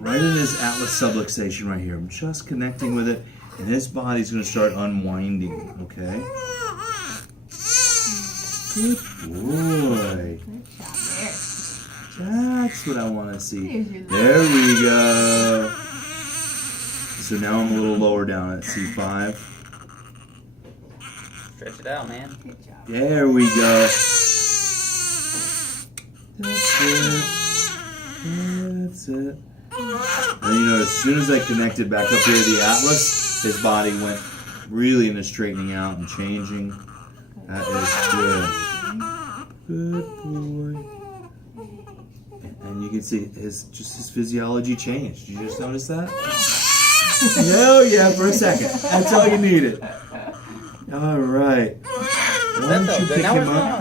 right in his atlas subluxation right here. I'm just connecting with it, and his body's going to start unwinding, okay? Good boy. That's what I want to see. There we go. So now I'm a little lower down at C5. Stretch it out, man. Good job. There we go. That's it. That's it. And you know, as soon as I connected back up here to the atlas, his body went really into straightening out and changing. That is good. Good boy. And you can see his physiology changed. Did you just notice that? Hell yeah, for a second. That's all you needed. All right. Why don't you pick him up?